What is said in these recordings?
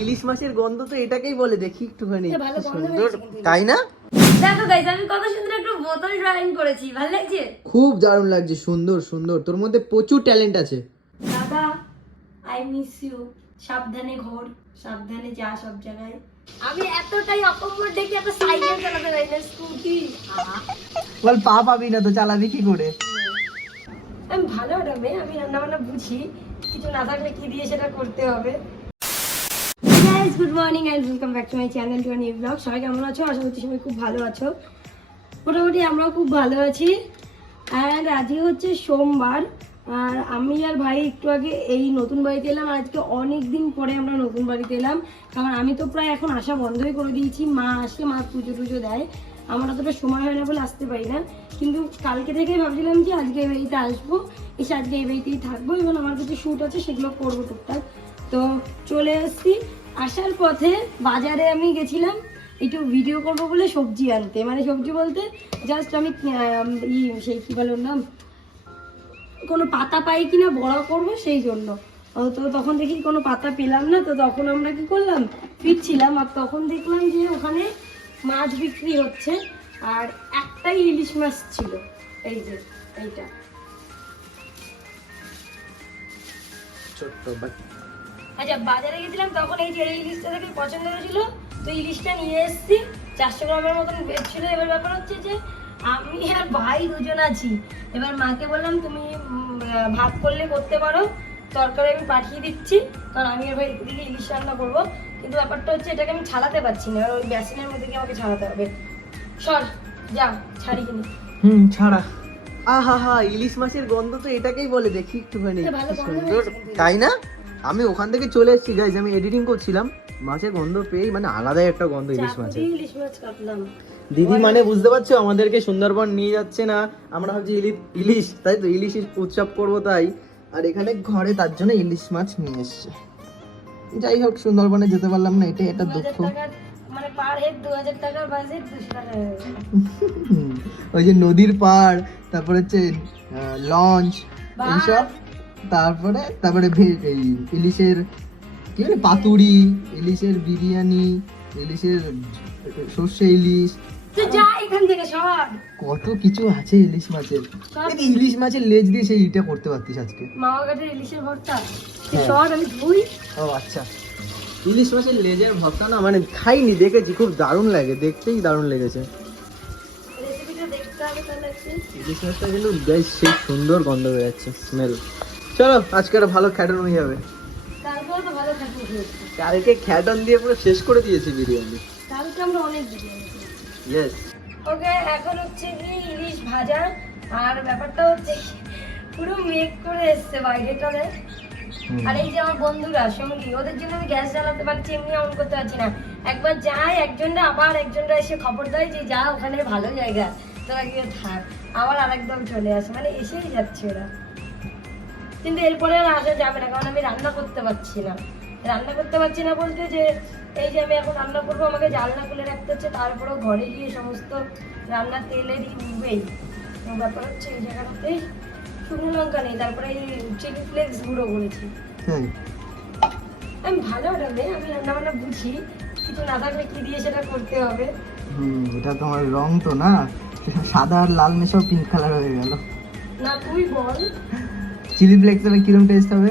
ইলিশ মাছের গন্ধ তো এটাকেই বলে দেখি একটুখানি। তাই না? দেখো গাইস আমি কত সুন্দর একটা বোতল ড্রয়িং করেছি ভালো লাগছে? খুব দারুণ লাগছে সুন্দর সুন্দর। তোর মধ্যে প্রচুর ট্যালেন্ট আছে। দাদা আই মিস ইউ সাবধানে ঘোর সাবধানে যা সব জায়গায়। আমি এতটাই অকম্ফোর্ট দেখে এত সাইকেল চালাতে পারি না স্কুটি বল পা পাবি না তো চালাবি কি করে? আমি ভালো একটা মেয়ে আমি রান্না বান্না বুঝি কিছু না থাকলে কি দিয়ে সেটা করতে হবে? Guys good morning and welcome back to my channel to new vlog সবাই কেমন আছো? আশা করছি সবাই খুব ভালো আছো। মোটামুটি আমরাও খুব ভালো আছি। অ্যান্ড আজকে হচ্ছে সোমবার। আর আমি আর ভাই একটু আগে এই নতুন বাড়িতে এলাম। আজকে অনেক দিন পরে আমরা নতুন বাড়িতে এলাম। কারণ আমি তো প্রায় এখন আসা বন্ধই করে দিয়েছি। মা আসে মা পুজো টুজো দেয়। আমার অতটা সময় হয় না বলে আসতে পারি না। কিন্তু কালকে থেকেই ভাবছিলাম যে আজকে এই বাড়িতে আসব। এসে আজকে এই বাড়িতেই থাকব। এবং আমার কিছু শ্যুট আছে, সেগুলো করব টুকটাক। তো চলে এসেছি। আসার পথে বাজারে আমি গেছিলাম, একটু ভিডিও করব বলে সবজি আনতে। মানে সবজি বলতে জাস্ট আমি ই, সেই কী বলার নাম? কোনো পাতা পাই কিনা বড় করব সেই জন্য। তো তখন দেখি কোনো পাতা পেলাম না, তো তখন আমরা কি করলাম? ফিরছিলাম আর তখন দেখলাম যে ওখানে মাছ বিক্রি হচ্ছে, আর একটাই ইলিশ মাছ ছিল। এই যে, এইটা। ছোট্ট আচ্ছা বাজারে গেছিলাম তখন এই যে এই ইলিশটা দেখে পছন্দ হয়েছিল তো ইলিশটা নিয়ে এসেছি। চারশো গ্রামের মতন বেড ছিল। এবার ব্যাপার হচ্ছে যে আমি আর ভাই দুজন আছি। এবার মাকে বললাম তুমি ভাত করলে করতে পারো। তরকারি আমি পাঠিয়ে দিচ্ছি। কারণ আমি আর ভাই এদিকে ইলিশ রান্না করব। কিন্তু ব্যাপারটা হচ্ছে এটাকে আমি ছাড়াতে পারছি না। এবার ওই বেসিনের মধ্যে কি আমাকে ছাড়াতে হবে। সর যা ছাড়ি কিনি। হুম ছাড়া। আহা হা ইলিশ মাছের গন্ধ তো এটাকেই বলে দেখি একটুখানি। তাই না? আমি ওখান থেকে চলে এসেছি গাইজ আমি এডিটিং করছিলাম। মাছের গন্ধ পেয়েই মানে আলাদাই একটা গন্ধ ইলিশ মাছের। ইলিশ মাছ কাটলাম। দিদি মানে বুঝতে পারছ আমাদেরকে সুন্দরবন নিয়ে যাচ্ছে না। আমরা ভাবছি ইলিশ ইলিশ তাই তো? ইলিশ উৎসব করব তাই। আর এখানে ঘরে তার জন্য ইলিশ মাছ নিয়ে এসছে। যাই হোক সুন্দরবনে যেতে পারলাম না এটাই একটা হাজার দুঃখ মানে ওই যে নদীর পাড় তারপরে হচ্ছে লঞ্চ এইসব। তারপরে তারপরে এই ইলিশের কি বলে পাতুরি ইলিশের বিরিয়ানি ইলিশের সর্ষে ইলিশ। কত কিছু আছে ইলিশ মাছের। ইলিশ মাছের লেজ দিয়ে সেই ইটা করতে পারতিস আজকে। ইলিশের ভর্তা। হ্যাঁ। আমি ধুই। ও আচ্ছা। ইলিশ মাছের লেজের ভর্তা না মানে খাইনি দেখেছি খুব দারুণ লাগে দেখতেই দারুণ লেগেছে। ইলিশ মাছটা কিন্তু বেশ সেই সুন্দর গন্ধ হয়ে যাচ্ছে স্মেল চলো আজকে একটা ভালো খ্যাটন হয়ে যাবে। কালকে খ্যাটন দিয়ে পুরো শেষ করে দিয়েছি বিরিয়ানি। কালকে আমরা অনেক বিরিয়ানি ইয়েস ওকে এখন হচ্ছে কি ইলিশ ভাজা আর ব্যাপারটা হচ্ছে পুরো মেঘ করে এসছে বাইরেটাতে আর এই যে আমার বন্ধুরা সঙ্গী ওদের জন্য আমি গ্যাস জ্বালাতে পারছি এমনি অন করতে পারছি না। একবার যায় একজনরা আবার একজনরা এসে খবর দেয় যে যা ওখানে ভালো জায়গা। তোরা গিয়ে থাক আবার আরেকদম চলে আসে মানে এসেই যাচ্ছে ওরা। কিন্তু এরপরে আর আসা যাবে না কারণ আমি রান্না করতে পারছি না। রান্না করতে পারছি না বলতে যে এই যে আমি এখন রান্না করব আমাকে জালনা খুলে রাখতে হচ্ছে তারপরেও ঘরে গিয়ে সমস্ত তেলেরই উঠবেই তো ব্যাপার হচ্ছে এই জায়গাটাতেই শুকনো লঙ্কা নেই তারপরে এই চিলি ফ্লেক্স গুঁড়ো করেছি। আমি ভালো মেয়ে আমি রান্না বান্না বুঝি কিছু না থাকলে কি দিয়ে সেটা করতে হবে? হুম এটা তোমার রং তো না সাদা আর লাল মেশাও পিঙ্ক কালার হয়ে গেল। না তুই বল। চিলি ফ্লেক্স এর কিরম টেস্ট হবে?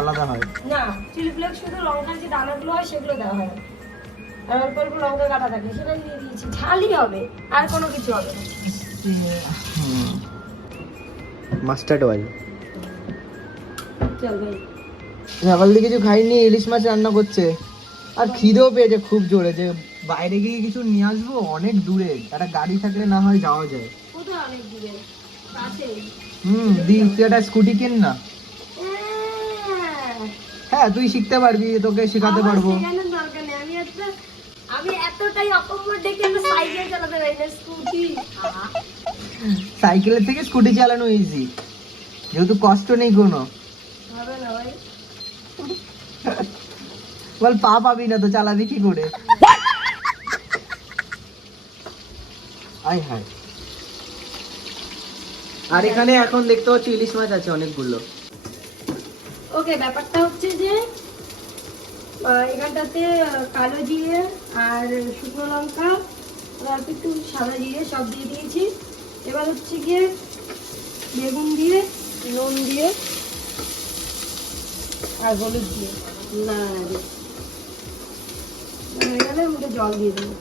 আলাদা হয়। না চিলি ফ্লেক্স শুধু লঙ্কার যে দানাগুলো হয় সেগুলো দেওয়া হয়। আর অল্প অল্প লঙ্কা কাটা থাকে সেটা দিয়ে দিয়েছি। ঝালই হবে আর কোনো কিছু হবে না। মাস্টার্ড অয়েল চল ভাই। সকাল থেকে কিছু খাইনি ইলিশ মাছ রান্না করছে। আর খিদেও পেয়েছে খুব জোরে যে বাইরে গিয়ে কিছু নিয়ে আসব অনেক দূরে। একটা গাড়ি থাকলে না হয় যাওয়া যায়। কোথাও অনেক দূরে? হুম দি তুই একটা স্কুটি কিন না। হ্যাঁ। তুই শিখতে পারবি তোকে শেখাতে পারব। শেখানোর দরকার নেই। আমি এতটাই অকম্ফোর্ট দেখে আমি সাইকেল চালাতে পারি না স্কুটি। সাইকেলের থেকে স্কুটি চালানো ইজি যেহেতু কষ্ট নেই কোনো। হবে না ভাই। বল পা পাবি না তো চালাবি কি করে? আয় হায়। আর এখানে এখন দেখতে পাচ্ছি ইলিশ মাছ আছে অনেকগুলো। ওকে ব্যাপারটা হচ্ছে যে এখানটাতে কালো জিরে আর শুকনো লঙ্কা আর অল্প একটু সাদা জিরে সব দিয়ে দিয়েছি। এবার হচ্ছে গিয়ে বেগুন দিয়ে নুন দিয়ে আর হলুদ দিয়ে। না ওটা জল দিয়ে দেবো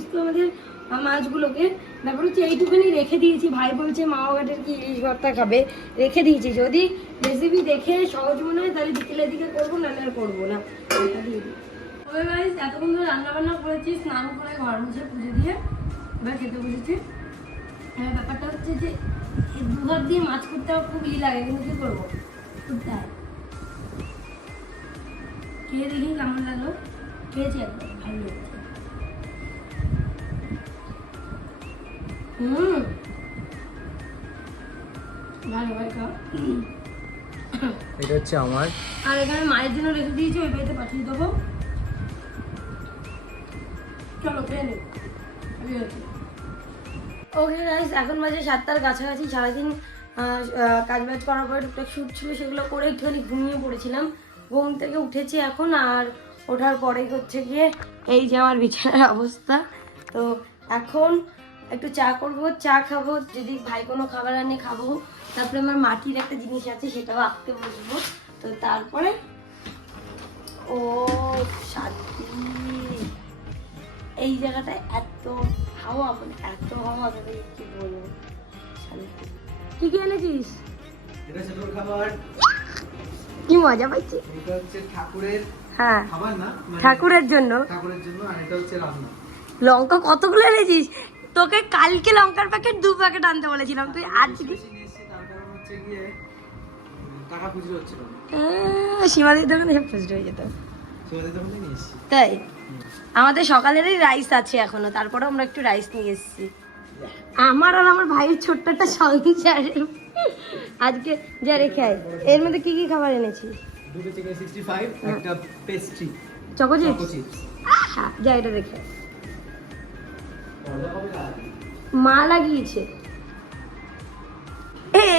সমস্ত আমাদের মাছগুলোকে। তারপর হচ্ছে এইটুখানি রেখে দিয়েছি। ভাই বলছে মাও ঘাটের কি ইলিশ ভর্তা খাবে? রেখে দিয়েছি। যদি রেসিপি দেখে সহজ মনে হয়, তাহলে বিকেলের দিকে করব, নাহলে আর করব না। এতক্ষণ ধরে রান্না বান্না করেছি, স্নান করে ঘর মুছে পুজো দিয়ে এবার খেতে বসেছি। ব্যাপারটা হচ্ছে যে দু দিয়ে মাছ করতে আমার খুব ই লাগে, কিন্তু কি করব? করতে খেয়ে দেখি কেমন লাগল। খেয়েছি একবার, ভালো লেগেছে। হুম। ভালো ভাই খাও। এটা হচ্ছে আমার। আর এখানে মায়ের জন্য রেখে দিয়েছি ওই বাড়িতে পাঠিয়ে দেবো। চলো খেয়ে নে। ওকে গাইস এখন বাজে সাতটার কাছাকাছি। সারাদিন কাজ বাজ করার পরে টুকটাক শ্যুট ছিল সেগুলো করে একটুখানি ঘুমিয়ে পড়েছিলাম। ঘুম থেকে উঠেছি এখন আর ওঠার পরেই হচ্ছে গিয়ে এই যে আমার বিছানার অবস্থা। তো এখন একটু চা করব চা খাব যদি ভাই কোনো খাবার আনে খাব। তারপরে আমার মাটির একটা জিনিস আছে সেটাও আঁকতে বসবো। তো তারপরে ও শান্তি এই জায়গাটায় এত হাওয়া মানে এত হাওয়া তোকে কি বলব? শান্তি। কি কি এনেছিস? এটা ছোট খাবার। কি মজা পাচ্ছি এটা হচ্ছে ঠাকুরের হ্যাঁ। খাবার না? মানে ঠাকুরের জন্য। ঠাকুরের জন্য আর এটা হচ্ছে রান্না। লঙ্কা কতগুলো এনেছিস? তোকে কালকে লঙ্কার প্যাকেট দু প্যাকেট আনতে বলেছিলাম তুই আজকে সীমাদির দোকানে সব হয়ে যেত। তাই? আমাদের সকালেরই রাইস আছে এখনও তারপরে আমরা একটু রাইস নিয়ে এসেছি। আমার আর আমার ভাইয়ের ছোট্ট একটা সংসার। আজকে যা রেখে আয়। এর মধ্যে কি কি খাবার এনেছিস পেস্ট্রি চকো চিপস চিপস যা এটা রেখে আয়। মা লাগিয়েছে।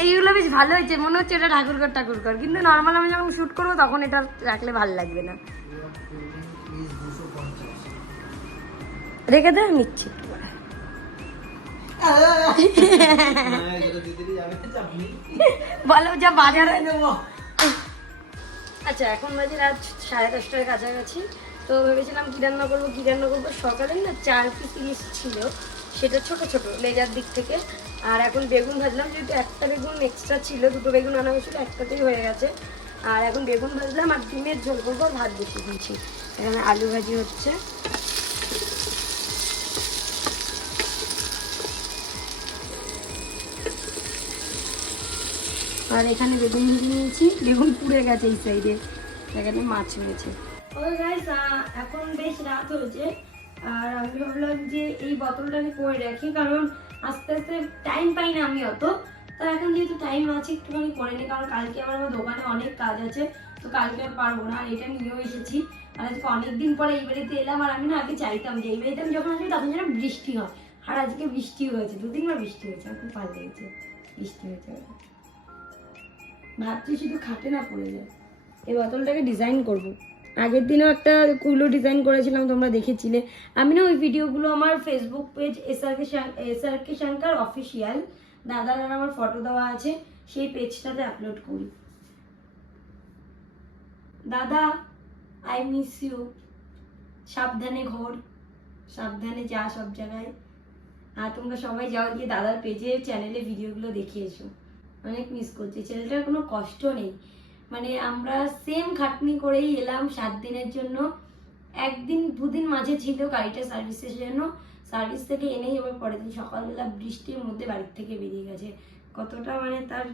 এইগুলো বেশ ভালো হয়েছে। মনে হচ্ছে এটা ঠাকুরঘর ঠাকুরঘর। কিন্তু নর্মাল আমি যখন শুট করব তখন এটা রাখলে ভালো লাগবে না। রেখে দে নিচ্ছি বলো, যা বাজারে। নেব আচ্ছা এখন বাজে রাত সাড়ে দশটার কাছাকাছি। তো ভেবেছিলাম কি রান্না করব কি রান্না করব সকালে না চার পিস ছিল। সেটা ছোট ছোট, লেজার দিক থেকে। আর এখন বেগুন ভাজলাম, যেহেতু একটা বেগুন এক্সট্রা ছিল, দুটো বেগুন আনা হয়েছিল, একটাতেই হয়ে গেছে। আর এখন বেগুন ভাজলাম আর ডিমের ঝোল করব আর ভাত বসিয়ে দিয়েছি। এখানে আলু ভাজি হচ্ছে। আর এখানে বেগুন নিয়েছি। বেগুন পুড়ে গেছে এই সাইডে এখানে মাছ রয়েছে গাইস এখন বেশ রাত হয়েছে। আর আমি ভাবলাম যে এই বোতলটা আমি করে রাখি, কারণ আস্তে আস্তে টাইম পাই না আমি অত। তো এখন যেহেতু টাইম আছে, একটুখানি করে নিই কারণ কালকে আমার দোকানে অনেক কাজ আছে, তো কালকে আর পারব না, আর এটা নিয়েও এসেছি। আর আজকে অনেকদিন পরে এই বাড়িতে এলাম, আর আমি না আগে চাইতাম যে, এই বাড়িতে আমি যখন আসি তখন যেন বৃষ্টি হয়। আর আজকে বৃষ্টি হয়েছে দু তিনবার বৃষ্টি হয়েছে খুব ভালো লেগেছে, বৃষ্টি হয়েছে ভাবছি শুধু খাটে না পড়ে যায়। এই বোতলটাকে ডিজাইন করব। আগের দিনও একটা কুলো ডিজাইন করেছিলাম, তোমরা দেখেছিলে। আমি না ওই ভিডিওগুলো আমার Facebook page S R K S R K Shankar official দাদার আমার ফটো দেওয়া আছে, সেই পেজটাতে আপলোড করি। দাদা আই মিস ইউ সাবধানে ঘোর, সাবধানে যা সব জায়গায়। আর তোমরা সবাই যাও গিয়ে দাদার পেজে চ্যানেলে ভিডিওগুলো দেখে এসো। অনেক মিস করছি। ছেলেটার কোনো কষ্ট নেই। মানে আমরা সেম খাটনি করেই এলাম সাত দিনের জন্য। একদিন দুদিন মাঝে ছিল গাড়িটা সার্ভিসের জন্য। সার্ভিস থেকে এনেই এবার পরের দিন সকালবেলা বৃষ্টির মধ্যে বাড়ির থেকে বেরিয়ে গেছে। কতটা মানে তার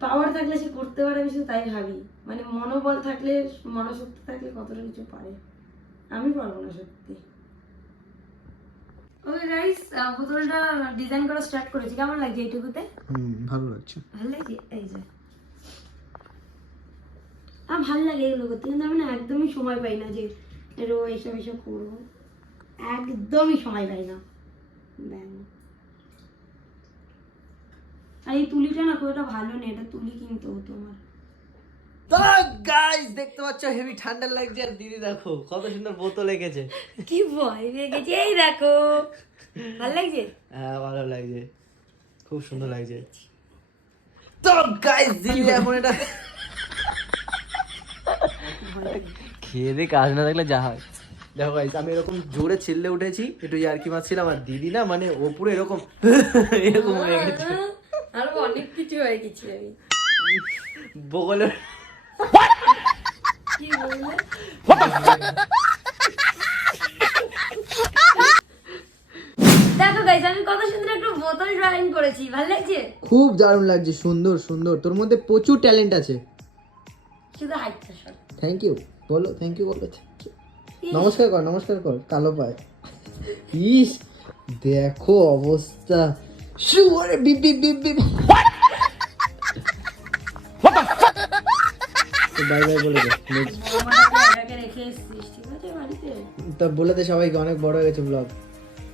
পাওয়ার থাকলে সে করতে পারে আমি শুধু তাই ভাবি। মানে মনোবল থাকলে মনোশক্তি থাকলে কতটা কিছু পারে। আমি পারব না সত্যি। ওকে গাইস বোতলটা ডিজাইন করা স্টার্ট করেছি। কেমন লাগছে এইটুকুতে? হুম ভালো লাগছে। ভালো লাগে এই যে। আমার ভালো লাগে এগুলো করতে কিন্তু আমি না একদমই সময় পাই না যে রো এসব এসব করব। একদমই সময় পাই না। আর এই তুলিটা না খুব ভালো নেই এটা তুলি কিনতে হতো আমার। তো গাইস দেখতে পাচ্ছ হেভি ঠান্ডা লাগছে আর দিদি দেখো কত সুন্দর বোতল এঁকেছে। কি ভয় পেয়ে গেছি এই দেখো। ভালো লাগছে? হ্যাঁ ভালো লাগছে। খুব সুন্দর লাগছে। তো গাইস দিদি এখন এটা খেয়ে দিয়ে কাজ না থাকলে যা হয়। দেখো গাইস আমি এরকম জোরে চিল্লে উঠেছি একটু ইয়ার্কি মারছিলাম আর দিদি না মানে ও পুরো এরকম এরকম হয়ে গেছে। আরও অনেক কিছু হয়ে গেছি। আমি বগলে কি বললে? দেখো গাইস আমি কত সুন্দর একটা বোতল ড্রয়িং করেছি ভালো লাগছে? খুব দারুণ লাগছে সুন্দর সুন্দর। তোর মধ্যে প্রচুর ট্যালেন্ট আছে। শুধু শর্ট থ্যাংক ইউ বলো থ্যাংক ইউ বলো নমস্কার কর নমস্কার কর কালো পায়। ইস দেখো অবস্থা। শুয়ারে beep beep beep beep. Bye bye বলে দে তা বলে দে সবাইকে অনেক বড় হয়ে গেছে ব্লগ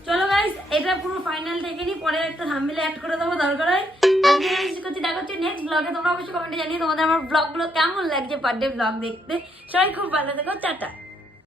চলো গাইস এটা পুরো ফাইনাল দেখে নি পরে একটা থাম্বনেলে অ্যাড করে দেবো দরকার হয়। করছি দেখা নেক্সট ব্লগে তোমরা অবশ্যই কমেন্টে জানিয়ে তোমাদের আমার ব্লগগুলো কেমন লাগছে পার ডে ব্লগ দেখতে। সবাই খুব ভালো থেকো, টাটা।